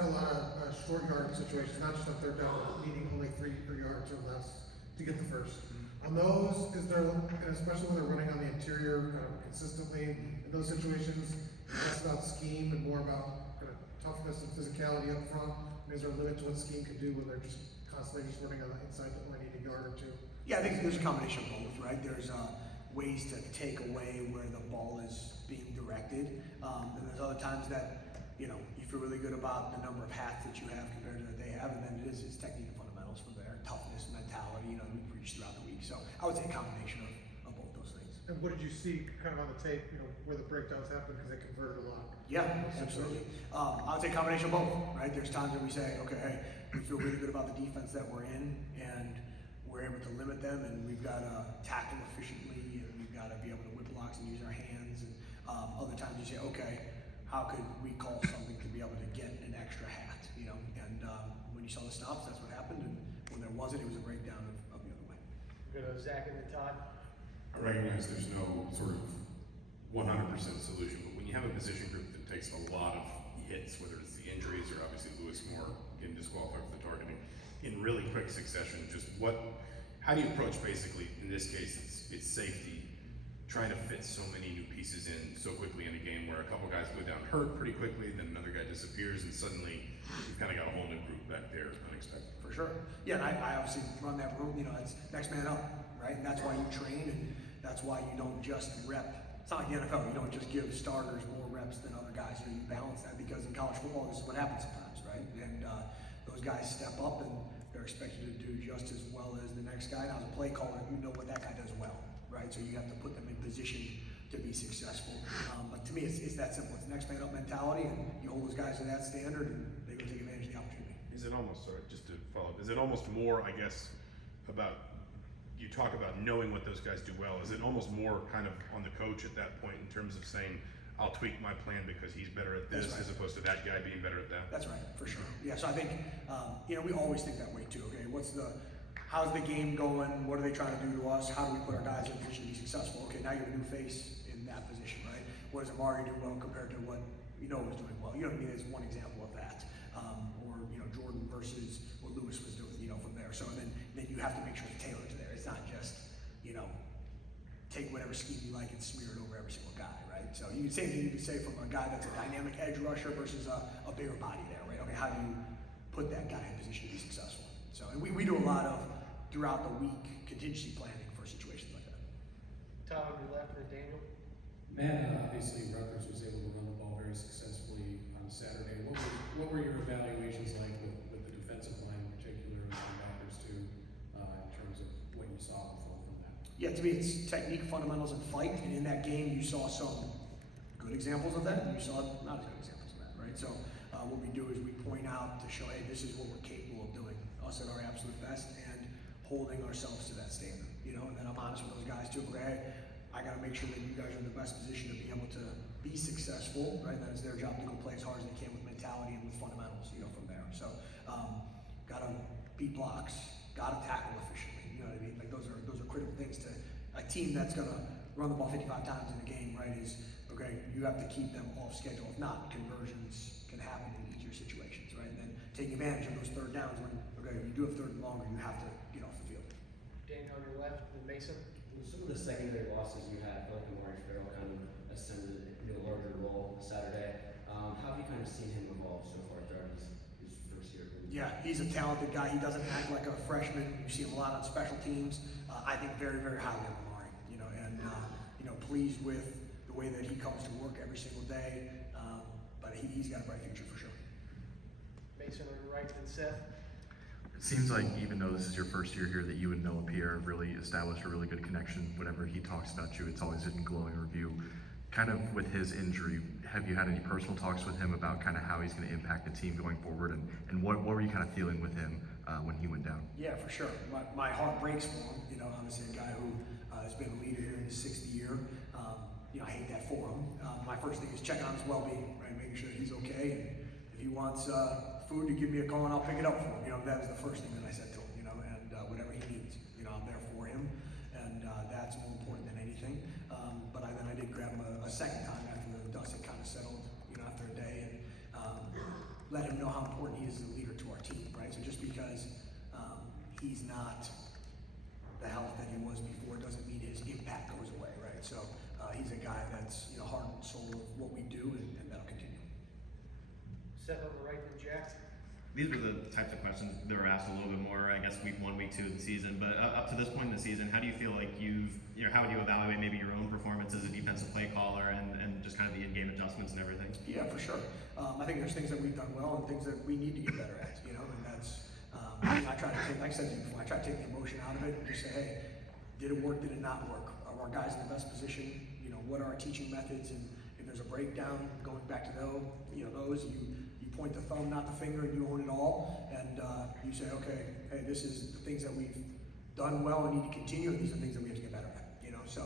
had a lot of short yard situations, not just on third down, needing only 3 yards or less to get the first. On those, is there, and especially when they're running on the interior kind of consistently, in those situations, less about scheme and more about kind of toughness and physicality up front? Is there a limit to what scheme can do when they're just constantly just running on the inside that only need a yard or 2? Yeah, I think there's a combination of both, right? There's ways to take away where the ball is being directed, and there's other times that you feel really good about the number of hats that you have compared to that they have, and then it's technique and fundamentals from there, toughness, mentality, we preach throughout the week. So I would say a combination of both those things. And what did you see kind of on the tape, where the breakdowns happened because they converted a lot? Yeah, absolutely. I would say a combination of both, right? There's times where we say, okay, hey, we feel really good about the defense that we're in, and we're able to limit them, and we've got to tackle efficiently, and we've got to be able to whip blocks and use our hands. And other times you say, okay, how could we call something to be able to get an extra hat? And when you saw the stops, that's what happened. And when there wasn't, it was a breakdown of the other way. We're going to Zach and then Todd. I recognize there's no sort of 100% solution, but when you have a position group that takes a lot of hits, whether it's the injuries or obviously Lewis Moore getting disqualified for the targeting, in really quick succession, just how do you approach basically, in this case, it's safety, trying to fit so many new pieces in so quickly in a game where a couple guys go down hurt pretty quickly, then another guy disappears, and suddenly you've kind of got a whole new group back there, unexpected. For sure. Yeah, and I obviously run that room, it's next man up, right? And that's why you train, and that's why you don't just rep. It's not like the NFL, you don't just give starters more reps than other guys. You balance that, because in college football, this is what happens sometimes, right? And those guys step up, and they're expected to do just as well as the next guy. Now, as a play caller, you know what that guy does well, right? So you have to put them in position to be successful. But to me, it's that simple. It's next man up mentality, and you hold those guys to that standard, and they go take advantage of the opportunity. Is it almost, sorry, just to follow up, is it almost more, I guess, about, you talk about knowing what those guys do well, is it almost more kind of on the coach at that point in terms of saying, I'll tweak my plan because he's better at this, right, as opposed to that guy being better at that? That's right, for sure. Yeah, so I think, we always think that way too, okay? How's the game going? What are they trying to do to us? How do we put our guys in a position to be successful? Okay, now you're a new face in that position, right? What does Amari do well compared to what was doing well? You know what I mean? There's one example of that. Or, Jordan versus what Lewis was doing, from there. So then you have to make sure it's tailored to there. It's not just, take whatever scheme you like and smear it over every single guy, right? So you could say from a guy that's a dynamic edge rusher versus a bigger body there, right? Okay, how do you put that guy in position to be successful? So, and we do a lot of, throughout the week, contingency planning for situations like that. Todd on your left, and Daniel. Matt, obviously Rutgers was able to run the ball very successfully on Saturday. What were your evaluations like with the defensive line in particular, and linebackers too, in terms of what you saw from that? Yeah, to me, it's technique, fundamentals, and fight. And in that game, you saw some good examples of that, and you saw not as good examples of that, right? So what we do is we point out to show, hey, this is what we're capable of doing, us at our absolute best, and holding ourselves to that standard, And then I'm honest with those guys too. Hey, I got to make sure that you guys are in the best position to be able to be successful, right? That it's their job to go play as hard as they can with mentality and with fundamentals, from there. So, got to beat blocks, got to tackle efficiently. You know what I mean? Like those are critical things to a team that's going to run the ball 55 times in a game, right? Is okay. You have to keep them off schedule. If not, conversions can happen in easier situations, right? And then taking advantage of those third downs when you do have third and longer, you have to get off the field. Daniel on your left, and Mason. Some of the secondary losses you had, felt like Amari Farrell kind of ascended into a larger role Saturday. How have you kind of seen him evolve so far throughout his first year? Yeah, he's a talented guy. He doesn't act like a freshman. You see him a lot on special teams. I think very, very highly of Amari. And pleased with the way that he comes to work every single day. But he's got a bright future for sure. Mason on your right, and Seth. It seems like even though this is your first year here, that you and Noah Pierre really established a really good connection. Whenever he talks about you, it's always in glowing review. Kind of with his injury, have you had any personal talks with him about kind of how he's going to impact the team going forward, and what were you kind of feeling with him when he went down? Yeah, for sure. My heart breaks for him. Obviously a guy who has been a leader here in his 6th year. I hate that for him. My first thing is checking on his well-being, right? Making sure that he's okay, and if he wants food, to give me a call and I'll pick it up for him. That was the first thing that I said to him. And whatever he needs, I'm there for him, and that's more important than anything. But then I did grab him a second time after the dust had kind of settled, after a day, and let him know how important he is as a leader to our team, right? So just because he's not the health that he was before doesn't mean his impact goes away, right? So he's a guy that's heart and soul of what we do, and that'll continue. Seth on the right, then Jack. These were the types of questions that were asked a little bit more, I guess, week 1, week 2 of the season. But up to this point in the season, how do you feel like how would you evaluate maybe your own performance as a defensive play caller and just kind of the in-game adjustments and everything? Yeah, for sure. I think there's things that we've done well and things that we need to get better at, and that's, I try to take, like I said to you before, I try to take the emotion out of it and just say, hey, did it work, did it not work? Are our guys in the best position? What are our teaching methods? And if there's a breakdown, going back to those, you point the thumb, not the finger, and you own it all, and you say, okay, hey, this is the things that we've done well and need to continue, and these are things that we have to get better at, So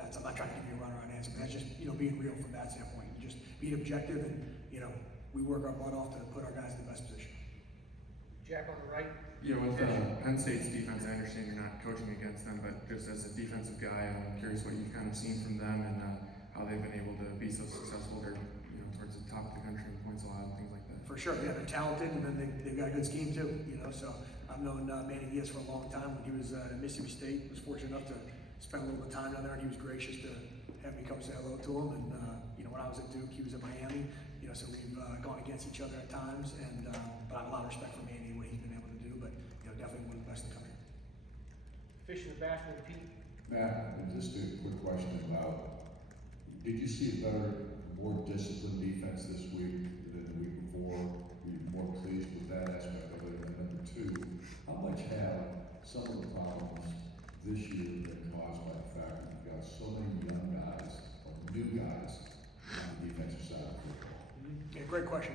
I'm not trying to give you a runaround answer, but that's just, being real from that standpoint, and just being objective, and, we work our butt off to put our guys in the best position. Jack on the right. Yeah, with Penn State's defense, I understand you're not coaching against them, but just as a defensive guy, I'm curious what you've kind of seen from them and how they've been able to be so successful. They're towards the top of the country in points allowed and things like that. For sure, yeah, they're talented, and then they've got a good scheme too. So I've known Manny Diaz for a long time. When he was at Mississippi State, was fortunate enough to spend a little bit of time down there, and he was gracious to have me come say hello to him. And when I was at Duke, he was at Miami. So we've gone against each other at times, and but I have a lot of respect for Manny and what he's been able to do. But definitely one of the best in the country. Fish in the back, then Pete. Matt, and just a quick question about, did you see a better, more disciplined defense this week than the week before? Were you more pleased with that aspect of it? And number two, how much have some of the problems this year been caused by the fact that you've got so many young guys, or new guys, on the defensive side of football? Yeah, great question.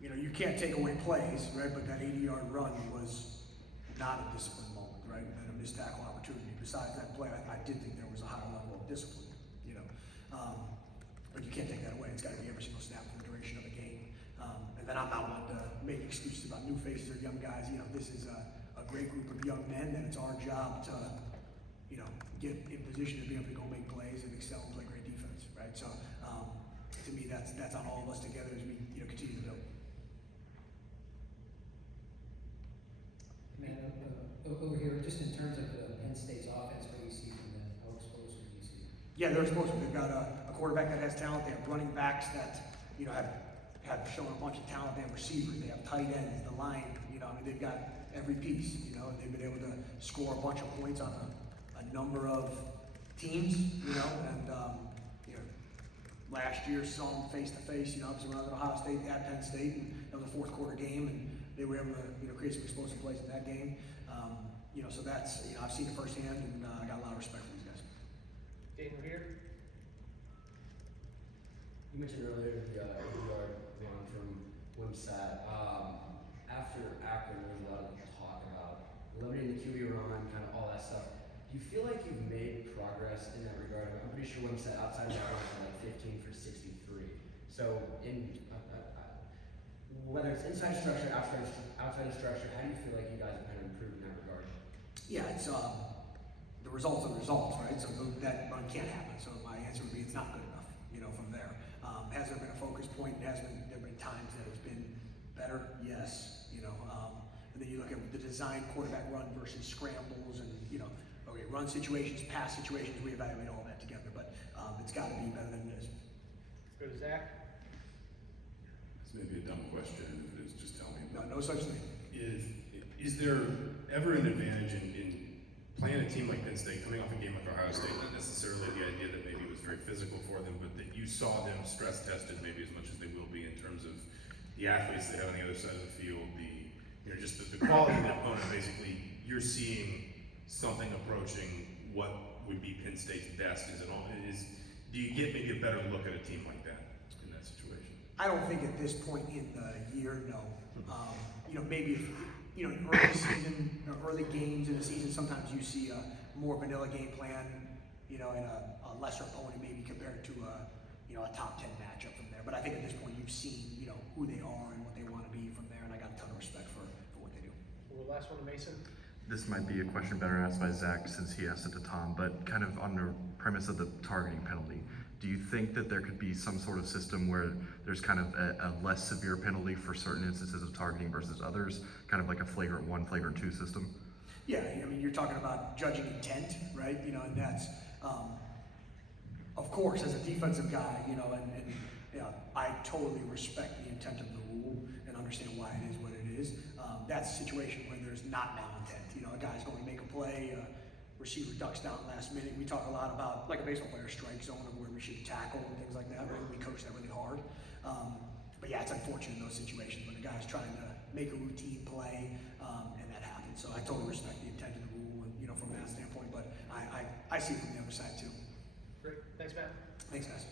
You can't take away plays, right? But that 80-yard run was not a discipline moment, right? And a missed tackle opportunity. Besides that play, I did think there was a higher level of discipline, but you can't take that away. It's got to be every single snap for the duration of the game. And then I'm not one to make excuses about new faces or young guys. This is a great group of young men, and it's our job to, get in position to be able to go make plays and excel and play great defense, right? So, to me, that's on all of us together as we, continue to build. Man, over here, just in terms of Penn State's offense, what do you see from them? How explosive do you see? Yeah, they're explosive. They've got a quarterback that has talent. They have running backs that, have shown a bunch of talent. They have receivers. They have tight ends. The line, they've got every piece. They've been able to score a bunch of points on a number of teams. And last year saw them face to face. Obviously when I was at Ohio State, at Penn State, and that was a fourth quarter game, and they were able to create some explosive plays in that game. So that's I've seen it firsthand, and I got a lot of respect for these guys. Daniel here. You mentioned earlier the 80-yard run from Wimsat. After Akron, there was a lot of talk about limiting the QB run, kind of all that stuff. Do you feel like you've made progress in that regard? I'm pretty sure Wimsat outside of that run was like 15 for 63. So whether it's inside structure, outside of structure, how do you feel like you guys have kind of improved in that regard? Yeah, it's the results are the results, right? So that run can't happen. So my answer would be it's not good enough. From there, has there been a focus point? There have been times that it's been better. Yes. And then you look at the design quarterback run versus scrambles, and okay, run situations, pass situations. We evaluate all that together, but it's got to be better than it is. Let's go to Zach. This may be a dumb question. If it is, just tell me. No such thing. Is there ever an advantage in playing a team like Penn State, coming off a game like Ohio State, not necessarily the idea that maybe it was very physical for them, but that you saw them stress tested maybe as much as they will be in terms of the athletes they have on the other side of the field, just the quality of the opponent. Basically, you're seeing something approaching what would be Penn State's best. Do you get maybe a better look at a team like that in that situation? I don't think at this point in the year, no. Maybe if, in early season, early games in the season, sometimes you see a more vanilla game plan, and a lesser opponent maybe compared to a top 10 matchup from there. But I think at this point you've seen, who they are and what they want to be from there, and I got a ton of respect for what they do. Well, the last one to Mason. This might be a question better asked by Zach since he asked it to Tom, but kind of on the premise of the targeting penalty, do you think that there could be some sort of system where there's kind of a less severe penalty for certain instances of targeting versus others, kind of like a flagrant 1, flagrant 2 system? Yeah, I mean, you're talking about judging intent, right? You know, and that's, of course, as a defensive guy, you know, and you know, I totally respect the intent of the rule and understand why it is what it is. That's a situation where there's not malintent. You know, a guy's going to make a play, receiver ducks down last minute. We talk a lot about, like a baseball player, strike zone of where we should tackle and things like that, right? We coach that really hard. But yeah, it's unfortunate in those situations when a guy's trying to make a routine play and that happens. So I totally respect the intent of the rule and, you know, from that standpoint, but I see it from the other side too. Great, thanks, Matt. Thanks, guys.